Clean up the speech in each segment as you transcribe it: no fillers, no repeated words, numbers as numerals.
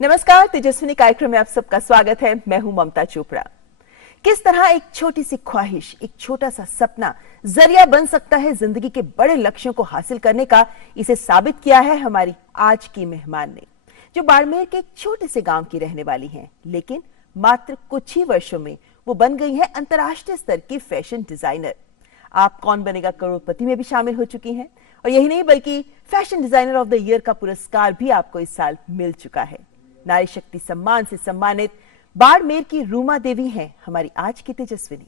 नमस्कार, तेजस्विनी कार्यक्रम में आप सबका स्वागत है। मैं हूं ममता चोपड़ा। किस तरह एक छोटी सी ख्वाहिश, एक छोटा सा सपना जरिया बन सकता है जिंदगी के बड़े लक्ष्यों को हासिल करने का, इसे साबित किया है हमारी आज की मेहमान ने, जो बाड़मेर के एक छोटे से गांव की रहने वाली हैं, लेकिन मात्र कुछ ही वर्षों में वो बन गई हैं अंतर्राष्ट्रीय स्तर की फैशन डिजाइनर। आप कौन बनेगा करोड़पति में भी शामिल हो चुकी हैं, और यही नहीं बल्कि fashion designer of the year का पुरस्कार भी आपको इस साल मिल चुका है। नारी शक्ति सम्मान से सम्मानित बाड़मेर की रूमा देवी हैं हमारी आज की तेजस्विनी।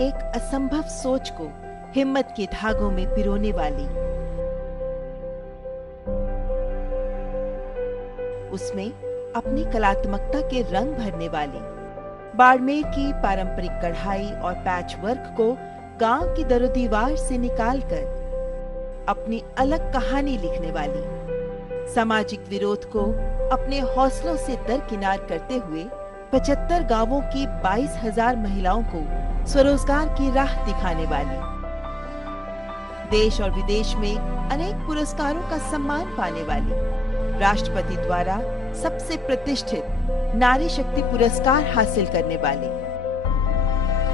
एक असंभव सोच को हिम्मत के धागों में पिरोने वाली, उसमें अपनी कलात्मकता के रंग भरने वाली, बाड़मेर की पारंपरिक कढ़ाई और पैच वर्क को गांव की दरोदीवार से निकालकर अपनी अलग कहानी लिखने वाली, सामाजिक विरोध को अपने हौसलों से दरकिनार करते हुए 75 गांवों की 22,000 महिलाओं को स्वरोजगार की राह दिखाने वाली, देश और विदेश में अनेक पुरस्कारों का सम्मान पाने वाली, राष्ट्रपति द्वारा सबसे प्रतिष्ठित नारी शक्ति पुरस्कार हासिल करने वाली,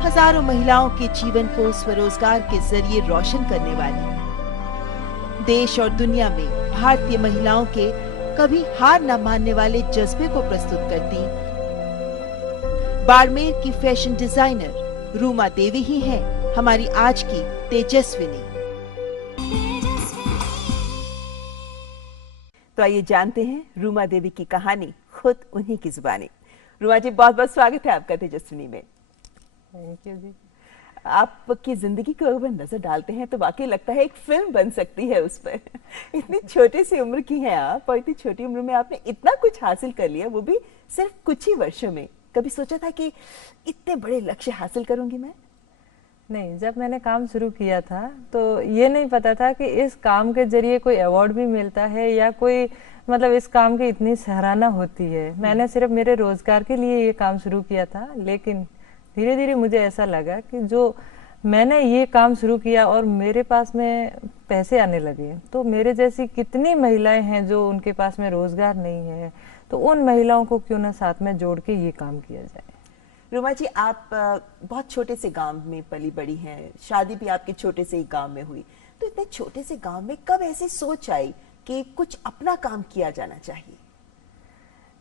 हजारों महिलाओं के जीवन को स्वरोजगार के जरिए रोशन करने वाली, देश और दुनिया में भारतीय महिलाओं के कभी हार न मानने वाले जज्बे को प्रस्तुत करती बाड़मेर की फैशन डिजाइनर रूमा देवी ही हैं हमारी आज की तेजस्विनी। तो आइए जानते हैं रूमा देवी की कहानी खुद उन्हीं की जुबानी। रूमा जी, बहुत बहुत स्वागत है आपका तेजस्विनी में। थैंक यू जी। आपकी जिंदगी को अगर नजर डालते हैं तो वाकई लगता है एक फिल्म बन सकती है उस पर। इतनी छोटी सी उम्र की हैं आप, और इतनी छोटी उम्र में आपने इतना कुछ हासिल कर लिया, वो भी सिर्फ कुछ ही वर्षों में। कभी सोचा था कि इतने बड़े लक्ष्य हासिल करूंगी मैं? नहीं, जब मैंने काम शुरू किया था तो ये नहीं पता था कि इस काम के जरिए कोई अवार्ड भी मिलता है या कोई मतलब इस काम की इतनी सराहना होती है। मैंने सिर्फ मेरे रोजगार के लिए ये काम शुरू किया था, लेकिन धीरे धीरे मुझे ऐसा लगा कि जो मैंने ये काम शुरू किया और मेरे पास में पैसे आने लगे, तो मेरे जैसी कितनी महिलाएं हैं जो उनके पास में रोजगार नहीं है, तो उन महिलाओं को क्यों ना साथ में जोड़ के ये काम किया जाए। रूमा जी, आप बहुत छोटे से गांव में पली बड़ी हैं, शादी भी आपके छोटे से ही गांव में हुई, तो इतने छोटे से गांव में कब ऐसी सोच आई कि कुछ अपना काम किया जाना चाहिए?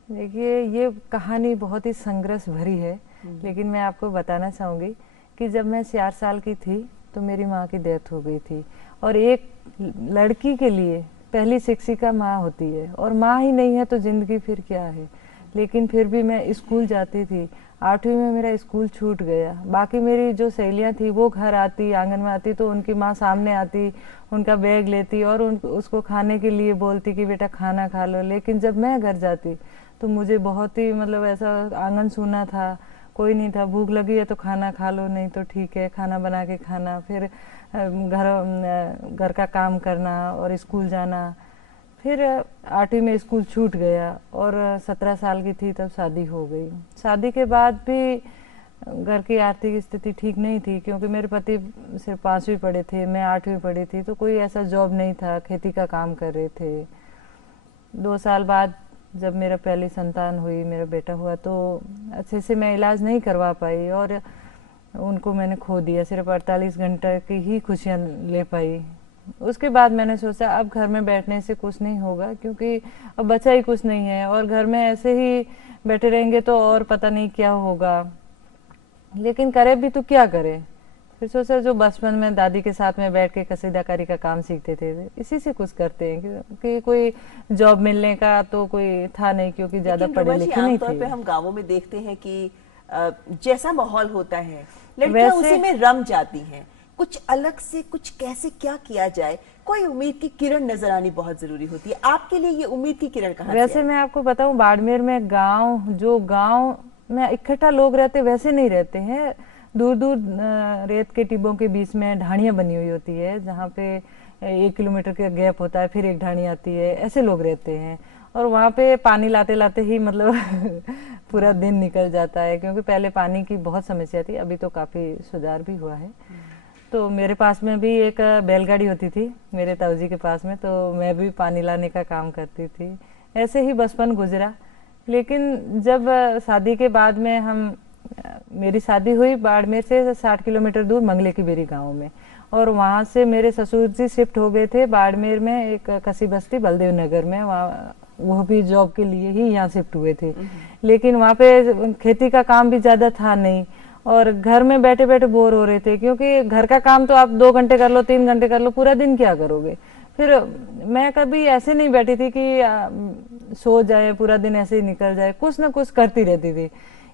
देखिए, ये कहानी बहुत ही संघर्ष भरी है, लेकिन मैं आपको बताना चाहूँगी कि जब मैं 4 साल की थी तो मेरी माँ की डेथ हो गई थी, और एक लड़की के लिए पहली शिक्षिका माँ होती है, और माँ ही नहीं है तो जिंदगी फिर क्या है। लेकिन फिर भी मैं स्कूल जाती थी। 8वीं में मेरा स्कूल छूट गया। बाकी मेरी जो सहेलियां थी वो घर आती, आंगन में आती, तो उनकी माँ सामने आती, उनका बैग लेती और उसको खाने के लिए बोलती कि बेटा खाना खा लो। लेकिन जब मैं घर जाती तो मुझे बहुत ही मतलब ऐसा, आंगन सूना था, कोई नहीं था। भूख लगी है तो खाना खा लो, नहीं तो ठीक है, खाना बना के खाना, फिर घर का काम करना और स्कूल जाना। फिर 8वीं में स्कूल छूट गया और 17 साल की थी तब शादी हो गई। शादी के बाद भी घर की आर्थिक स्थिति ठीक नहीं थी, क्योंकि मेरे पति सिर्फ 5वीं पढ़े थे, मैं 8वीं पढ़ी थी, तो कोई ऐसा जॉब नहीं था, खेती का काम कर रहे थे। 2 साल बाद जब मेरा पहली संतान हुई, मेरा बेटा हुआ, तो अच्छे से मैं इलाज नहीं करवा पाई और उनको मैंने खो दिया। सिर्फ 48 घंटे की ही खुशियाँ ले पाई। उसके बाद मैंने सोचा अब घर में बैठने से कुछ नहीं होगा, क्योंकि अब बचा ही कुछ नहीं है और घर में ऐसे ही बैठे रहेंगे तो और पता नहीं क्या होगा। लेकिन करे भी तो क्या करें। फिर सोचा जो बचपन में दादी के साथ में बैठ के कसीदाकारी का काम सीखते थे, इसी से कुछ करते हैं, क्योंकि कोई जॉब मिलने का तो कोई था नहीं, क्योंकि ज्यादा पढ़े लिखे नहीं थे। आमतौर पे हम गाँवों में देखते हैं कि जैसा माहौल होता है लड़कियां उसी में रम जाती हैं। कुछ अलग से कुछ कैसे क्या किया जाए, कोई उम्मीद की किरण नजर आनी बहुत जरूरी होती है। आपके लिए ये उम्मीद की किरण कहाँ से आई? वैसे मैं आपको बताऊं, बाड़मेर में गांव में इकट्ठा लोग रहते वैसे नहीं रहते हैं। दूर दूर रेत के टिब्बों के बीच में ढाणियां बनी हुई होती है, जहाँ पे 1 किलोमीटर का गैप होता है, फिर एक ढाणी आती है, ऐसे लोग रहते हैं। और वहाँ पे पानी लाते लाते ही मतलब पूरा दिन निकल जाता है, क्योंकि पहले पानी की बहुत समस्या थी, अभी तो काफ़ी सुधार भी हुआ है। तो मेरे पास में भी एक बैलगाड़ी होती थी मेरे ताऊजी के पास में, तो मैं भी पानी लाने का काम करती थी। ऐसे ही बचपन गुजरा। लेकिन जब शादी के बाद में मेरी शादी हुई बाड़मेर से 60 किलोमीटर दूर मंगले की बेरी गांव में, और वहाँ से मेरे ससुर जी शिफ्ट हो गए थे बाड़मेर में एक कसी बस्ती बलदेव नगर में, वहाँ वो भी जॉब के लिए ही यहाँ शिफ्ट हुए थे। लेकिन वहाँ पे खेती का काम भी ज़्यादा था नहीं, और घर में बैठे बैठे बोर हो रहे थे, क्योंकि घर का काम तो आप 2 घंटे कर लो, 3 घंटे कर लो, पूरा दिन क्या करोगे। फिर मैं कभी ऐसे नहीं बैठी थी कि सो जाए, पूरा दिन ऐसे ही निकल जाए, कुछ ना कुछ करती रहती थी।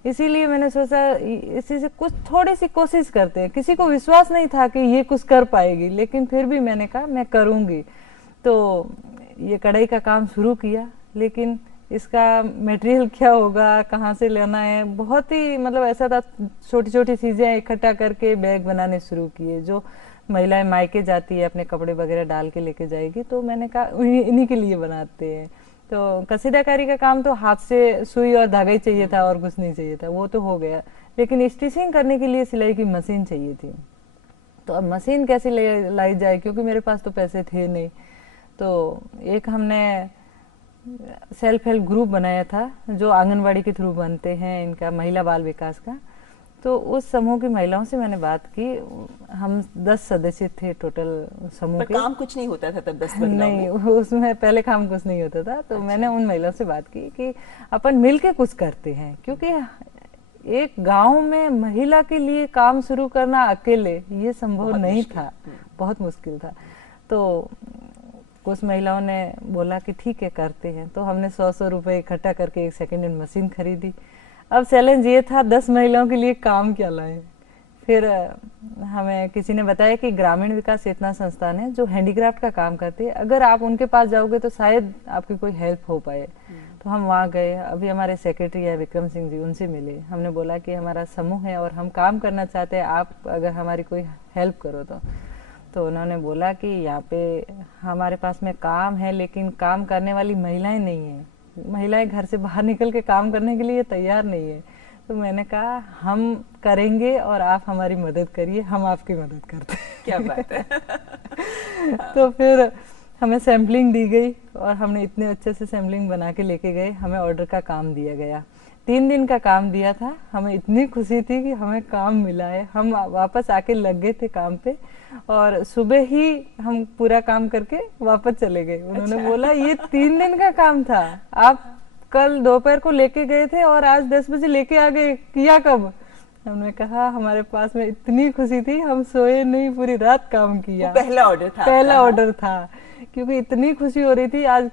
इसीलिए मैंने सोचा इसी से कुछ थोड़ी सी कोशिश करते हैं। किसी को विश्वास नहीं था कि ये कुछ कर पाएगी, लेकिन फिर भी मैंने कहा मैं करूँगी। तो ये कढ़ाई का काम शुरू किया, लेकिन इसका मटेरियल क्या होगा, कहाँ से लेना है, बहुत ही मतलब ऐसा था। छोटी छोटी चीज़ें इकट्ठा करके बैग बनाने शुरू किए, जो महिलाएं मायके जाती है अपने कपड़े वगैरह डाल के लेके जाएगी, तो मैंने कहा इन्हीं के लिए बनाते हैं। तो कसीदाकारी का काम तो हाथ से सुई और धागा ही चाहिए था, और कुछ नहीं चाहिए था, वो तो हो गया। लेकिन स्टिचिंग करने के लिए सिलाई की मशीन चाहिए थी। तो अब मशीन कैसे लाई जाए, क्योंकि मेरे पास तो पैसे थे नहीं। तो एक हमने सेल्फ हेल्प ग्रुप बनाया था, जो आंगनवाड़ी के थ्रू बनते हैं, इनका महिला बाल विकास का। तो उस समूह की महिलाओं से मैंने बात की। हम 10 सदस्य थे टोटल समूह के। काम कुछ नहीं होता था तब 10 महिलाओं नहीं, उसमें पहले काम कुछ नहीं होता था। तो अच्छा। मैंने उन महिलाओं से बात की कि अपन मिलके कुछ करते हैं, क्योंकि एक गांव में महिला के लिए काम शुरू करना अकेले ये संभव नहीं था, बहुत मुश्किल था। तो कुछ महिलाओं ने बोला कि ठीक है करते हैं। तो हमने 100 रुपए इकट्ठा करके एक सेकेंड हैंड मशीन खरीदी। अब चैलेंज ये था 10 महिलाओं के लिए काम क्या लाए। फिर हमें किसी ने बताया कि ग्रामीण विकास चेतना संस्थान है जो हैंडीक्राफ्ट का काम करती है, अगर आप उनके पास जाओगे तो शायद आपकी कोई हेल्प हो पाए। तो हम वहाँ गए। अभी हमारे सेक्रेटरी है विक्रम सिंह जी, उनसे मिले। हमने बोला कि हमारा समूह है और हम काम करना चाहते हैं, आप अगर हमारी कोई हेल्प करो तो उन्होंने बोला कि यहाँ पे हमारे पास में काम है, लेकिन काम करने वाली महिलाएं नहीं है, महिलाएं घर से बाहर निकल के काम करने के लिए तैयार नहीं है। तो मैंने कहा हम करेंगे और आप हमारी मदद करिए, हम आपकी मदद करते हैं। क्या बात है। तो फिर हमें सैम्पलिंग दी गई और हमने इतने अच्छे से सैम्पलिंग बना के लेके गए। हमें ऑर्डर का काम दिया गया, 3 दिन का काम दिया था। हमें इतनी खुशी थी कि हमें काम मिला है। हम वापस आके लग गए थे काम पे, और सुबह ही हम पूरा काम करके वापस चले गए। उन्होंने अच्छा। बोला ये 3 दिन का काम था, आप कल दोपहर को लेके गए थे और आज 10 बजे लेके आ गए, किया कब? हमने कहा हमारे पास में इतनी खुशी थी, हम सोए नहीं, पूरी रात काम किया। पहला ऑर्डर था? पहला ऑर्डर था, क्योंकि इतनी खुशी हो रही थी। आज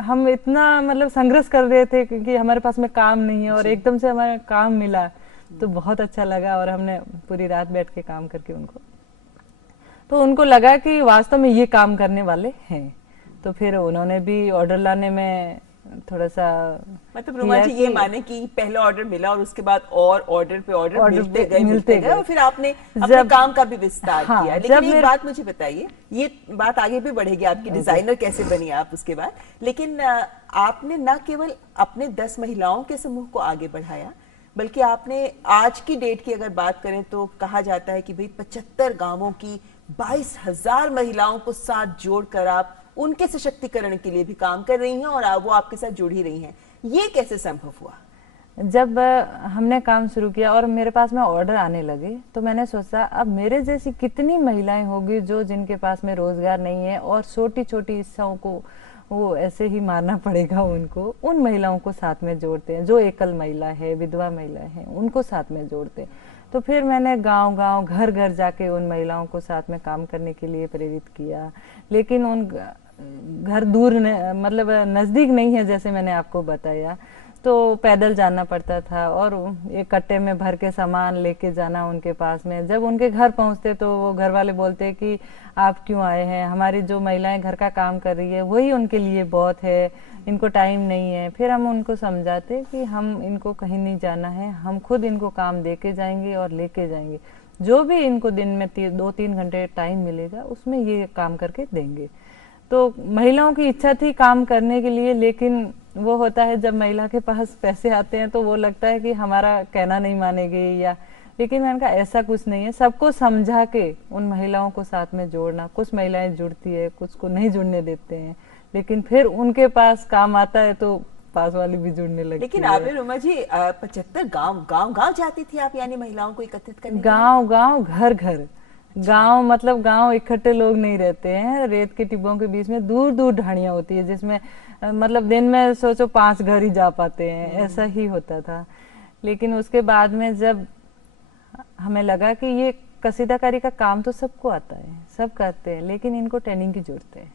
हम इतना मतलब संघर्ष कर रहे थे क्योंकि हमारे पास में काम नहीं है, और एकदम से हमारा काम मिला तो बहुत अच्छा लगा। और हमने पूरी रात बैठ के काम करके तो उनको लगा कि वास्तव में ये काम करने वाले हैं। तो फिर उन्होंने भी ऑर्डर लाने में थोड़ा सा, मतलब रुमा जी ये माने कि पहला ऑर्डर मिला और उसके बाद और ऑर्डर पे ऑर्डर मिलते गए और फिर आपने अपने काम का भी विस्तार किया। लेकिन एक बात मुझे बताइए, ये बात आगे भी बढ़ेगी, आपकी डिजाइनर कैसे बनी आप उसके बाद, लेकिन आपने न केवल अपने 10 महिलाओं के समूह को आगे बढ़ाया, बल्कि आपने आज की डेट की अगर बात करें तो कहा जाता है कि भाई 75 गांवों की 22,000 महिलाओं को साथ जोड़कर आप उनके सशक्तिकरण के लिए भी काम कर रही हैं और वो आपके साथ जुड़ ही रही हैं। ये कैसे संभव हुआ? जब हमने काम शुरू किया और मेरे पास में ऑर्डर आने लगे, तो मैंने सोचा अब मेरे जैसी कितनी महिलाएं होगी जो जिनके पास में रोजगार नहीं है और छोटी छोटी इच्छाओं को वो ऐसे ही मारना पड़ेगा उनको। उन महिलाओं को साथ में जोड़ते हैं, जो एकल महिला है, विधवा महिला है, उनको साथ में जोड़ते हैं। तो फिर मैंने गांव-गांव, घर-घर जाके उन महिलाओं को साथ में काम करने के लिए प्रेरित किया। लेकिन उन घर दूर मतलब नज़दीक नहीं है, जैसे मैंने आपको बताया, तो पैदल जाना पड़ता था और एक कट्टे में भर के सामान लेके जाना उनके पास में। जब उनके घर पहुंचते तो वो घर वाले बोलते कि आप क्यों आए हैं, हमारी जो महिलाएं घर का काम कर रही है वही उनके लिए बहुत है, इनको टाइम नहीं है। फिर हम उनको समझाते कि हम इनको कहीं नहीं जाना है, हम खुद इनको काम दे के जाएंगे और लेके जाएंगे। जो भी इनको दिन में 2-3 घंटे टाइम मिलेगा उसमें ये काम करके देंगे। तो महिलाओं की इच्छा थी काम करने के लिए, लेकिन वो होता है जब महिला के पास पैसे आते हैं तो वो लगता है कि हमारा कहना नहीं मानेगी या, लेकिन मैंने कहा ऐसा कुछ नहीं है, सबको समझा के उन महिलाओं को साथ में जोड़ना। कुछ महिलाएं जुड़ती है, कुछ को नहीं जुड़ने देते हैं, लेकिन फिर उनके पास काम आता है तो पास वाली भी जुड़ने लगती लेकिन है। आपने रुमा जी 75 गांव गांव गांव जाती थी आप, यानी महिलाओं को एकत्रित करने के लिए? गांव गांव घर घर, गांव मतलब गांव इकट्ठे लोग नहीं रहते हैं, रेत के टिब्बों के बीच में दूर दूर ढाणियां होती है, जिसमें मतलब दिन में सोचो 5 घर ही जा पाते हैं, ऐसा ही होता था। लेकिन उसके बाद में जब हमें लगा कि ये कसीदाकारी का काम तो सबको आता है, सब करते हैं, लेकिन इनको ट्रेनिंग की जरूरत है।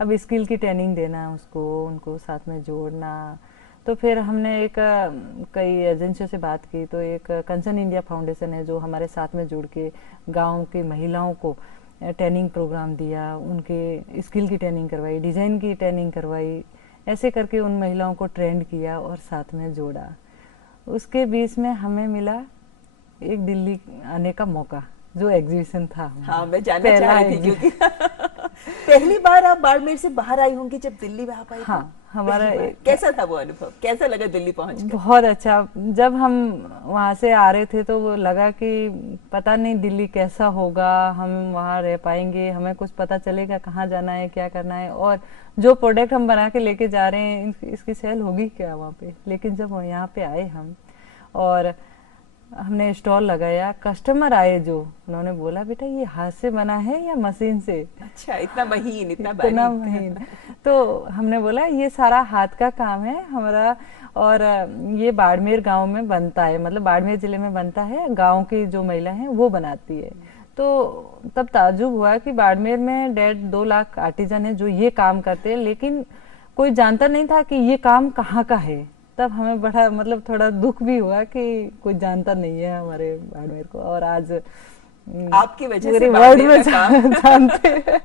अब स्किल की ट्रेनिंग देना उसको, उनको साथ में जोड़ना। तो फिर हमने एक कई एजेंसियों से बात की, तो एक कंसर्न इंडिया फाउंडेशन है जो हमारे साथ में जुड़ के गाँव की महिलाओं को ट्रेनिंग प्रोग्राम दिया, उनके स्किल की ट्रेनिंग करवाई, डिज़ाइन की ट्रेनिंग करवाई, ऐसे करके उन महिलाओं को ट्रेंड किया और साथ में जोड़ा। उसके बीच में हमें मिला एक दिल्ली आने का मौका, जो एग्जीबिशन था। हाँ, मैं जानना चाह रही थी क्योंकि पहली बार आप बाड़मेर से बाहर आई होंगी जब दिल्ली में आप आई। हाँ, हमारा कैसा था वो अनुभव, कैसा लगा दिल्ली पहुंच कर? बहुत अच्छा। जब हम वहाँ से आ रहे थे तो वो लगा कि पता नहीं दिल्ली कैसा होगा, हम वहाँ रह पाएंगे, हमें कुछ पता चलेगा कहाँ जाना है, क्या करना है, और जो प्रोडक्ट हम बना के लेके जा रहे हैं इसकी सेल होगी क्या वहाँ पे। लेकिन जब यहाँ पे आए हम और हमने स्टॉल लगाया, कस्टमर आए जो, उन्होंने बोला बेटा ये हाथ से बना है या मशीन से? अच्छा, इतना महीन, इतना महीन। तो हमने बोला ये सारा हाथ का काम है हमारा, और ये बाड़मेर गांव में बनता है, मतलब बाड़मेर जिले में बनता है, गांव की जो महिला है वो बनाती है। तो तब ताज्जुब हुआ कि बाड़मेर में 1.5-2 लाख आर्टिजन है जो ये काम करते हैं, लेकिन कोई जानता नहीं था कि ये काम कहाँ का है। तब हमें बड़ा मतलब थोड़ा दुख भी हुआ कि कोई जानता नहीं है हमारे बाड़मेर को, और आज आपकी वजह से वर्ल्ड में जानते हैं।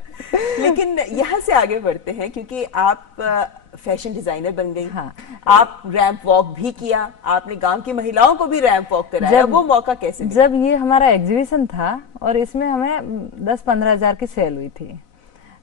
लेकिन यहाँ से आगे बढ़ते हैं क्योंकि आप फैशन डिजाइनर बन गई। हाँ, आप रैंप वॉक भी किया, आपने गांव की महिलाओं को भी रैंप वॉक कराया, वो मौका कैसे मिला? जब ये हमारा एग्जीबिशन था और इसमें हमें 10-15 हजार की सेल हुई थी,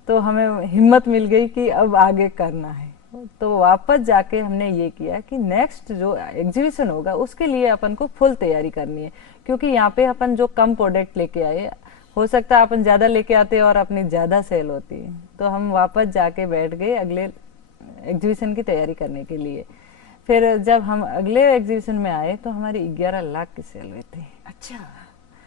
तो हमें हिम्मत मिल गई कि अब आगे करना है। तो वापस जाके हमने ये किया कि नेक्स्ट जो एग्जीबिशन होगा उसके लिए अपन को फुल तैयारी करनी है, क्योंकि यहाँ पे अपन जो कम प्रोडक्ट लेके आए, हो सकता है अपन ज्यादा लेके आते और अपनी ज्यादा सेल होती। तो हम वापस जाके बैठ गए अगले एग्जीबिशन की तैयारी करने के लिए। फिर जब हम अगले एग्जीबिशन में आए तो हमारी 11 लाख की सेल हुई थी। अच्छा,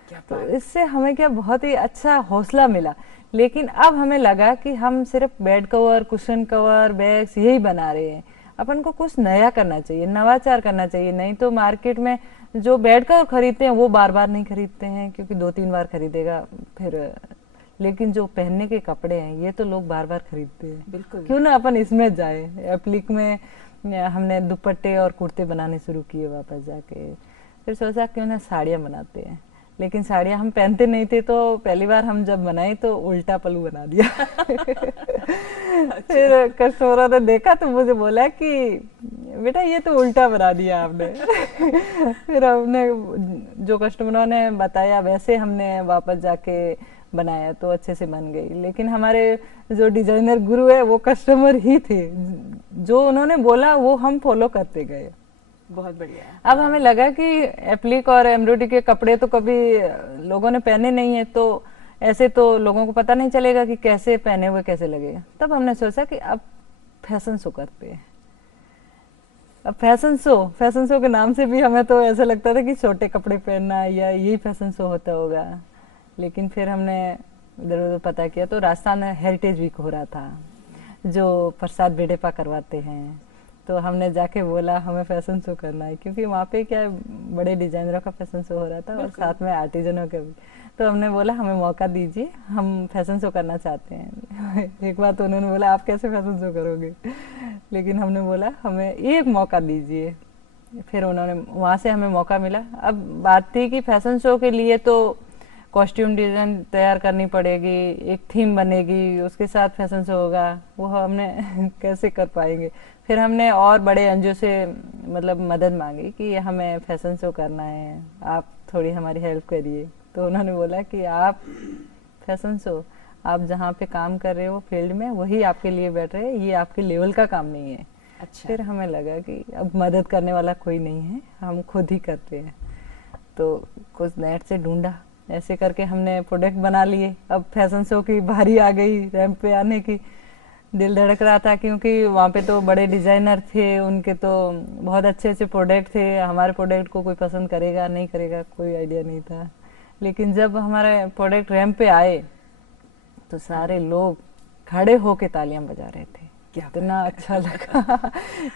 क्या तो इससे हमें क्या बहुत ही अच्छा हौसला मिला। लेकिन अब हमें लगा कि हम सिर्फ bed cover, cushion cover, bags यही बना रहे हैं, अपन को कुछ नया करना चाहिए, नवाचार करना चाहिए। नहीं तो मार्केट में जो बेड कवर खरीदते हैं वो बार बार नहीं खरीदते हैं, क्योंकि 2-3 बार खरीदेगा फिर, लेकिन जो पहनने के कपड़े हैं ये तो लोग बार बार खरीदते हैं। बिल्कुल, क्यों ना अपन इसमें जाए। एप्लिक में हमने दुपट्टे और कुर्ते बनाने शुरू किए वापस जाके। फिर सोचा क्यों ना साड़ियाँ बनाते हैं, लेकिन साड़ियाँ हम पहनते नहीं थे, तो पहली बार हम जब बनाई तो उल्टा पल्लू बना दिया। फिर कस्टमरों ने देखा तो मुझे बोला कि बेटा ये तो उल्टा बना दिया आपने। फिर हमने जो कस्टमरों ने बताया वैसे हमने वापस जाके बनाया तो अच्छे से बन गई। लेकिन हमारे जो डिजाइनर गुरु है वो कस्टमर ही थे, जो उन्होंने बोला वो हम फॉलो करते गए। बहुत बढ़िया। अब हमें लगा कि एप्लिक और एम्ब्रॉयडरी के कपड़े तो कभी लोगों ने पहने नहीं है, तो ऐसे तो लोगों को पता नहीं चलेगा कि कैसे पहने हुए कैसे लगेगा। तब हमने सोचा कि अब फैशन शो करते हैं। अब फैशन शो के नाम से भी हमें तो ऐसा लगता था कि छोटे कपड़े पहनना या यही फैशन शो होता होगा। लेकिन फिर हमने इधर उधर पता किया तो राजस्थान में हेरिटेज वीक हो रहा था, जो प्रसाद बेडेपा करवाते हैं। तो हमने जाके बोला हमें फैशन शो करना है, क्योंकि वहाँ पे क्या बड़े डिजाइनरों का फैशन शो हो रहा था और साथ में आर्टिजनों का भी। तो हमने बोला हमें मौका दीजिए, हम फैशन शो करना चाहते हैं। एक बार तो उन्होंने बोला आप कैसे फैशन शो करोगे, लेकिन हमने बोला हमें एक मौका दीजिए। फिर उन्होंने वहाँ से हमें मौका मिला। अब बात थी कि फैशन शो के लिए तो कॉस्ट्यूम डिजाइन तैयार करनी पड़ेगी, एक थीम बनेगी, उसके साथ फैशन शो होगा, वो हमने कैसे कर पाएंगे। फिर हमने और बड़े एनजीओ से मतलब मदद मांगी कि हमें फैशन शो करना है, आप थोड़ी हमारी हेल्प करिए। तो उन्होंने बोला कि आप फैशन शो, आप जहाँ पे काम कर रहे हो फील्ड में, वही आपके लिए बेटर है, ये आपके लेवल का काम नहीं है। अच्छा। फिर हमें लगा कि अब मदद करने वाला कोई नहीं है, हम खुद ही करते हैं। तो कुछ नेट से ढूंढा, ऐसे करके हमने प्रोडक्ट बना लिए। अब फैशन शो की बारी आ गई, रैंप पे आने की। दिल धड़क रहा था क्योंकि वहाँ पे तो बड़े डिजाइनर थे, उनके तो बहुत अच्छे अच्छे प्रोडक्ट थे। हमारे प्रोडक्ट को कोई पसंद करेगा नहीं करेगा कोई आइडिया नहीं था। लेकिन जब हमारे प्रोडक्ट रैंप पे आए तो सारे लोग खड़े होके तालियां बजा रहे थे। कितना अच्छा लगा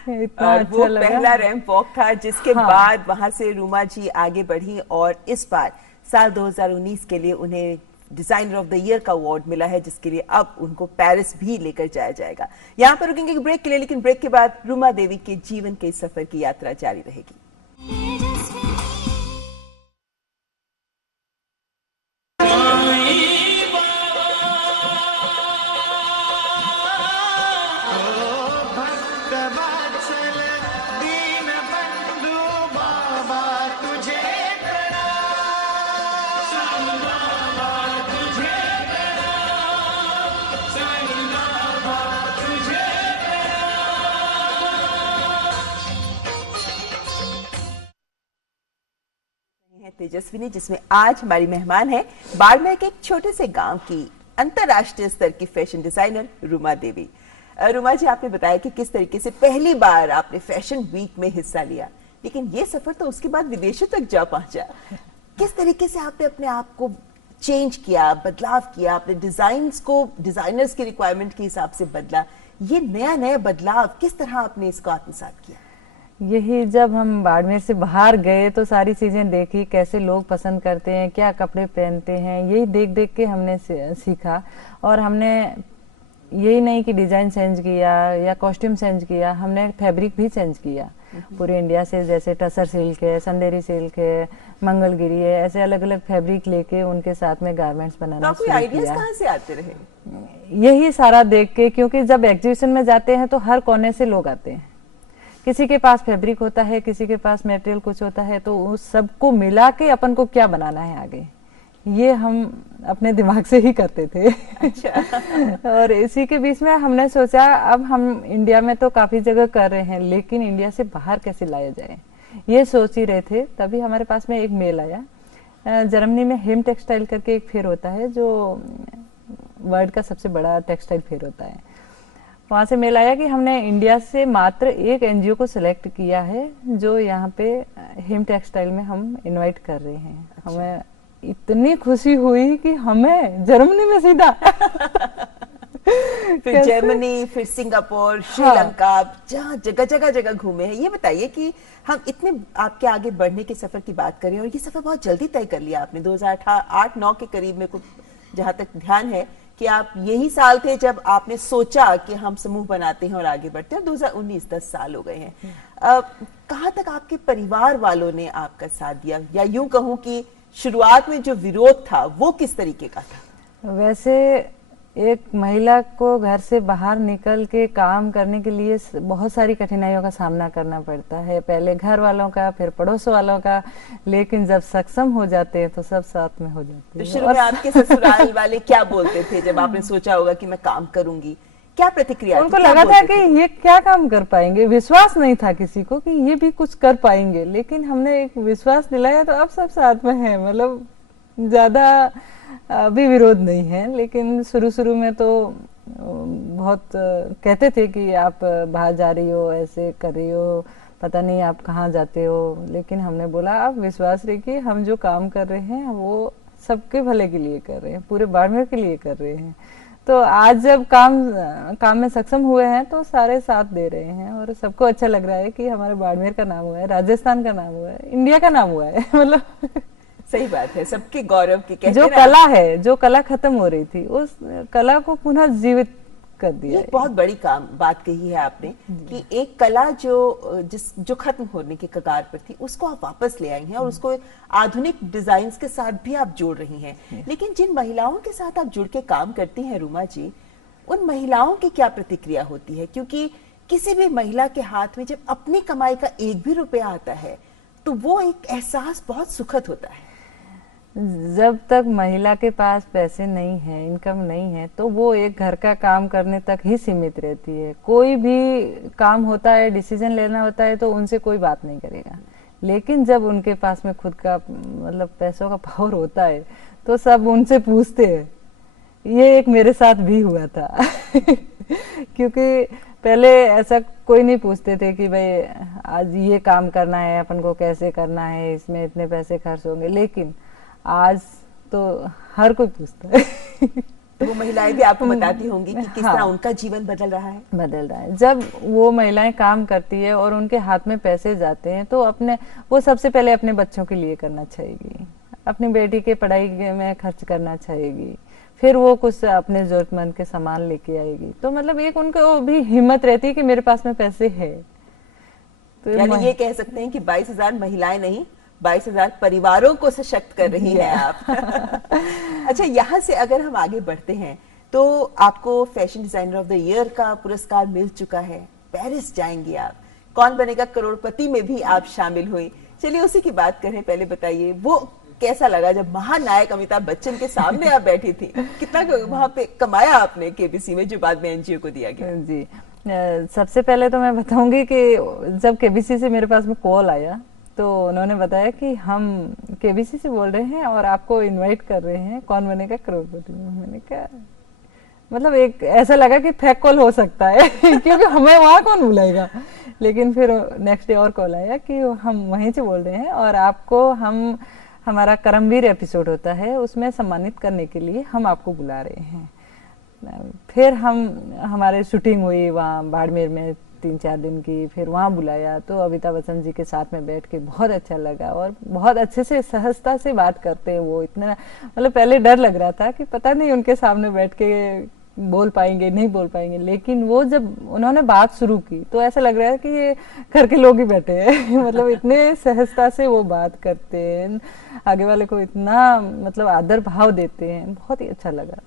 इतना और अच्छा वो लगा। पहला रैंप वॉक था जिसके हाँ। बाद वहां से रूमा जी आगे बढ़ी और इस बार साल 2019 के लिए उन्हें डिजाइनर ऑफ द ईयर का अवार्ड मिला है, जिसके लिए अब उनको पेरिस भी लेकर जाया जाएगा। यहाँ पर रुकेंगे ब्रेक के लिए, लेकिन ब्रेक के बाद रूमा देवी के जीवन के सफर की यात्रा जारी रहेगी। तेजस्विनी, जिसमें आज हमारी मेहमान है बाड़मेर के एक छोटे से गांव की अंतर्राष्ट्रीय स्तर की फैशन डिजाइनर रूमा देवी। रूमा जी, आपने बताया कि किस तरीके से पहली बार आपने फैशन वीक में हिस्सा लिया, लेकिन ये सफर तो उसके बाद विदेशों तक जा पहुंचा। किस तरीके से आपने अपने आप को चेंज किया, बदलाव किया, अपने डिजाइन्स को डिजाइनर्स की रिक्वायरमेंट के हिसाब से बदला? ये नया नया बदलाव किस तरह आपने इसको आत्मसात किया? यही जब हम बाड़मेर से बाहर गए तो सारी चीजें देखी, कैसे लोग पसंद करते हैं, क्या कपड़े पहनते हैं, यही देख देख के हमने सीखा। और हमने यही नहीं कि डिजाइन चेंज किया या कॉस्ट्यूम चेंज किया, हमने फैब्रिक भी चेंज किया पूरे इंडिया से। जैसे टसर सिल्क है, संदेरी सिल्क है, मंगलगिरी है, ऐसे अलग अलग फैब्रिक लेके उनके साथ में गारमेंट्स बनाना शुरू किया। आइडियाज कहाँ से आते रहे? यही सारा देख के, क्योंकि जब एग्जीबिशन में जाते हैं तो हर कोने से लोग आते हैं। किसी के पास फैब्रिक होता है, किसी के पास मटेरियल कुछ होता है, तो उस सबको मिला के अपन को क्या बनाना है आगे, ये हम अपने दिमाग से ही करते थे। अच्छा। और इसी के बीच में हमने सोचा अब हम इंडिया में तो काफी जगह कर रहे हैं, लेकिन इंडिया से बाहर कैसे लाया जाए, ये सोच ही रहे थे। तभी हमारे पास में एक मेल आया। जर्मनी में हेम टेक्सटाइल करके एक फेयर होता है, जो वर्ल्ड का सबसे बड़ा टेक्सटाइल फेयर होता है। वहाँ से मेल आया कि हमने इंडिया से मात्र एक एनजीओ को सिलेक्ट किया है जो यहाँ पे हेम टेक्सटाइल में हम इनवाइट कर रहे हैं। अच्छा। हमें इतनी खुशी हुई कि हमें जर्मनी में सीधा फिर जर्मनी, फिर सिंगापुर, श्रीलंका, जहाँ जगह जगह घूमे हैं। ये बताइए कि हम इतने आपके आगे बढ़ने के सफर की बात करें, और ये सफर बहुत जल्दी तय कर लिया आपने। 2008-9 के करीब में कुछ, जहां तक ध्यान है कि आप यही साल थे जब आपने सोचा कि हम समूह बनाते हैं और आगे बढ़ते हैं। 2019 10 साल हो गए हैं। कहाँ तक आपके परिवार वालों ने आपका साथ दिया, या यूं कहूं कि शुरुआत में जो विरोध था वो किस तरीके का था? वैसे एक महिला को घर से बाहर निकल के काम करने के लिए बहुत सारी कठिनाइयों का सामना करना पड़ता है, पहले घर वालों का, फिर पड़ोस वालों का, लेकिन जब सक्षम हो जाते हैं तो सब साथ में हो जाते हैं। तो शुरू में आपके ससुराल वाले क्या बोलते थे जब आपने सोचा होगा कि मैं काम करूंगी? क्या प्रतिक्रिया? उनको लगा था कि ये क्या काम कर पाएंगे, विश्वास नहीं था किसी को कि ये भी कुछ कर पाएंगे, लेकिन हमने एक विश्वास दिलाया तो अब सब साथ में है। मतलब ज्यादा अभी विरोध नहीं है, लेकिन शुरू में तो बहुत कहते थे कि आप बाहर जा रही हो, ऐसे कर रही हो, पता नहीं आप कहाँ जाते हो। लेकिन हमने बोला आप विश्वास रखिए, हम जो काम कर रहे हैं वो सबके भले के लिए कर रहे हैं, पूरे बाड़मेर के लिए कर रहे हैं। तो आज जब काम में सक्षम हुए हैं तो सारे साथ दे रहे हैं और सबको अच्छा लग रहा है कि हमारे बाड़मेर का नाम हुआ है, राजस्थान का नाम हुआ है, इंडिया का नाम हुआ है। मतलब सही बात है, सबके गौरव की। जो कला है, जो कला खत्म हो रही थी, उस कला को पुनः जीवित कर दिया। ये बहुत बड़ी बात कही है आपने कि एक कला जो खत्म होने के कगार पर थी, उसको आप वापस ले आई हैं और उसको आधुनिक डिजाइन्स के साथ भी आप जोड़ रही हैं। लेकिन जिन महिलाओं के साथ आप जुड़ के काम करती हैं रूमा जी, उन महिलाओं की क्या प्रतिक्रिया होती है? क्योंकि किसी भी महिला के हाथ में जब अपनी कमाई का एक भी रुपया आता है तो वो एक एहसास बहुत सुखद होता है। जब तक महिला के पास पैसे नहीं है, इनकम नहीं है, तो वो एक घर का काम करने तक ही सीमित रहती है। कोई भी काम होता है, डिसीजन लेना होता है, तो उनसे कोई बात नहीं करेगा। लेकिन जब उनके पास में खुद का मतलब पैसों का पावर होता है, तो सब उनसे पूछते हैं। ये एक मेरे साथ भी हुआ था क्योंकि पहले ऐसा कोई नहीं पूछते थे कि भाई आज ये काम करना है, अपन को कैसे करना है, इसमें इतने पैसे खर्च होंगे। लेकिन आज तो हर कोई पूछता है तो वो महिलाएं भी आपको बताती होंगी कि किस तरह उनका जीवन बदल रहा है। बदल रहा है। जब वो महिलाएं काम करती है और उनके हाथ में पैसे जाते हैं, तो वो सबसे पहले अपने बच्चों के लिए करना चाहेगी, अपनी बेटी के पढ़ाई में खर्च करना चाहेगी, फिर वो कुछ अपने जरूरतमंद के सामान लेके आएगी। तो मतलब एक उनको भी हिम्मत रहती है कि मेरे पास में पैसे है। तो यानी ये कह सकते हैं कि 22,000 महिलाएं नहीं, 22,000 परिवारों को सशक्त कर रही हैं आप। अच्छा, यहाँ से अगर हम आगे बढ़ते हैं तो आपको fashion designer of the year का पुरस्कार मिल चुका है, पेरिस जाएंगी आप, कौन बनेगा करोड़पति में भी आप शामिल हुई। चलिए उसी की बात करें। पहले बताइए वो कैसा लगा जब महानायक अमिताभ बच्चन के सामने आप बैठी थी? कितना वहां पे कमाया आपने केबीसी में, जो बाद में एनजीओ को दिया गया? जी, सबसे पहले तो मैं बताऊंगी कि जब केबीसी से मेरे पास में कॉल आया, तो उन्होंने बताया कि हम केबीसी से बोल रहे हैं और आपको इनवाइट कर रहे हैं, कौन बनेगा करोड़पति में। मैंने कहा मतलब एक ऐसा लगा कि फेक कॉल हो सकता है क्योंकि हमें वहाँ कौन बुलाएगा। लेकिन फिर नेक्स्ट डे और कॉल आया कि हम वहीं से बोल रहे हैं और आपको हमारा करमवीर एपिसोड होता है, उसमें सम्मानित करने के लिए हम आपको बुला रहे हैं। फिर हमारे शूटिंग हुई वहाँ बाड़मेर में 3-4 दिन की, फिर वहाँ बुलाया तो अमिताभ बच्चन जी के साथ में बैठ के बहुत अच्छा लगा और बहुत अच्छे से सहजता से बात करते हैं वो। इतना मतलब पहले डर लग रहा था कि पता नहीं उनके सामने बैठ के बोल पाएंगे नहीं बोल पाएंगे, लेकिन वो जब उन्होंने बात शुरू की तो ऐसा लग रहा है कि ये घर के लोग ही बैठे हैं मतलब इतने सहजता से वो बात करते हैं, आगे वाले को इतना मतलब आदर भाव देते हैं, बहुत ही अच्छा लगा।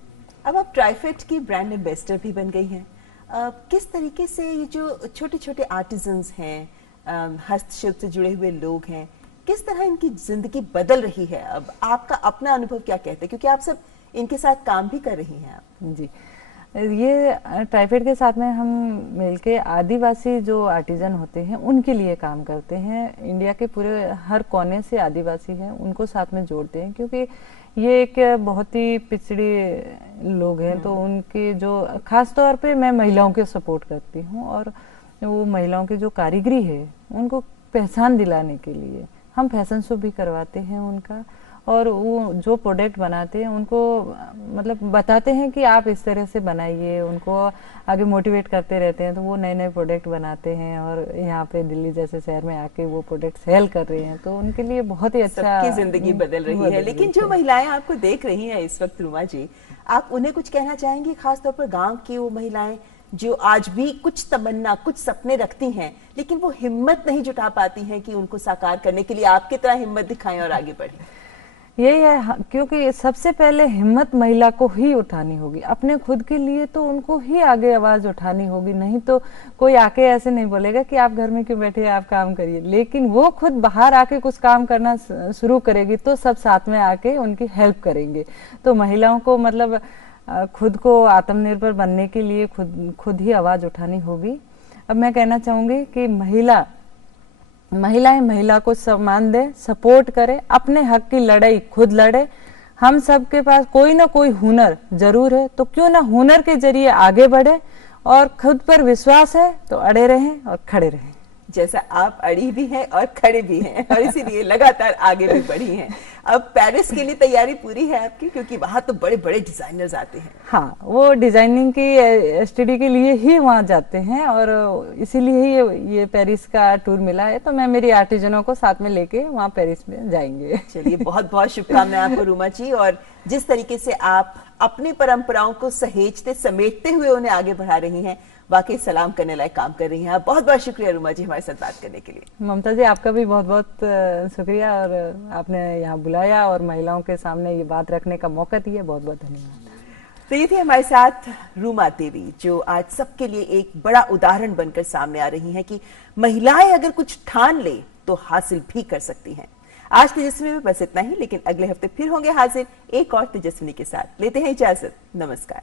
अब आप ट्राइफेड की ब्रांड एम्बेसडर भी बन गई हैं। किस तरीके से ये जो छोटे छोटे आर्टिजन्स हैं, हस्तशिल्प से जुड़े हुए लोग हैं, किस तरह इनकी जिंदगी बदल रही है? अब आपका अपना अनुभव क्या कहते हैं, क्योंकि आप सब इनके साथ काम भी कर रही हैं आप। जी, ये ट्राइफेड के साथ में हम मिलके आदिवासी जो आर्टिजन होते हैं उनके लिए काम करते हैं। इंडिया के पूरे हर कोने से आदिवासी हैं, उनको साथ में जोड़ते हैं, क्योंकि ये एक बहुत ही पिछड़ी लोग हैं। तो उनके जो खास तौर पे मैं महिलाओं के सपोर्ट करती हूँ और वो महिलाओं की जो कारीगरी है उनको पहचान दिलाने के लिए हम फैशन शो भी करवाते हैं उनका, और वो जो प्रोडक्ट बनाते हैं उनको मतलब बताते हैं कि आप इस तरह से बनाइए, उनको आगे मोटिवेट करते रहते हैं। तो वो नए नए प्रोडक्ट बनाते हैं और यहाँ पे दिल्ली जैसे शहर में आके वो प्रोडक्ट सेल कर रहे हैं, तो उनके लिए बहुत ही अच्छा, सबकी जिंदगी बदल रही है। लेकिन जो महिलाएं आपको देख रही हैं इस वक्त रुमा जी, आप उन्हें कुछ कहना चाहेंगी, खासतौर पर गाँव की वो महिलाएं जो आज भी कुछ तमन्ना कुछ सपने रखती हैं लेकिन वो हिम्मत नहीं जुटा पाती हैं कि उनको साकार करने के लिए आपकी तरह हिम्मत दिखाएं और आगे बढ़ें? यही है, क्योंकि सबसे पहले हिम्मत महिला को ही उठानी होगी अपने खुद के लिए, तो उनको ही आगे आवाज उठानी होगी। नहीं तो कोई आके ऐसे नहीं बोलेगा कि आप घर में क्यों बैठे हैं, आप काम करिए। लेकिन वो खुद बाहर आके कुछ काम करना शुरू करेगी तो सब साथ में आके उनकी हेल्प करेंगे। तो महिलाओं को मतलब खुद को आत्मनिर्भर बनने के लिए खुद ही आवाज उठानी होगी। अब मैं कहना चाहूंगी कि महिलाएं महिला को सम्मान दे, सपोर्ट करे, अपने हक की लड़ाई खुद लड़े। हम सबके पास कोई ना कोई हुनर जरूर है, तो क्यों ना हुनर के जरिए आगे बढ़े, और खुद पर विश्वास है तो अड़े रहें और खड़े रहें। जैसा आप अड़ी भी हैं और खड़े भी हैं और इसीलिए लगातार आगे भी बढ़ी हैं। अब पेरिस के लिए तैयारी पूरी है आपकी, क्योंकि वहां तो बड़े बड़े डिजाइनर्स आते हैं। हाँ, वो डिजाइनिंग की स्टडी के लिए ही वहाँ जाते हैं और इसीलिए ही ये पेरिस का टूर मिला है। तो मैं मेरी आर्टिजनों को साथ में लेके वहाँ पेरिस में जाएंगे। चलिए, बहुत बहुत शुभकामनाएं आपको रुमा जी, और जिस तरीके से आप अपनी परंपराओं को सहेजते समेटते हुए उन्हें आगे बढ़ा रही हैं, वाकई सलाम करने लायक काम कर रही हैं आप। बहुत बहुत शुक्रिया रुमा जी हमारे साथ बात करने के लिए। ममता जी, आपका भी बहुत बहुत शुक्रिया, और आपने यहाँ बुलाया और महिलाओं के सामने ये बात रखने का मौका दिया, बहुत बहुत धन्यवाद। तो ये थी हमारे साथ रुमा देवी, जो आज सबके लिए एक बड़ा उदाहरण बनकर सामने आ रही हैं कि महिलाएं अगर कुछ ठान ले तो हासिल भी कर सकती हैं। आज तेजस्विनी में बस इतना ही, लेकिन अगले हफ्ते फिर होंगे हाजिर एक और तेजस्विनी के साथ। लेते हैं इजाजत, नमस्कार।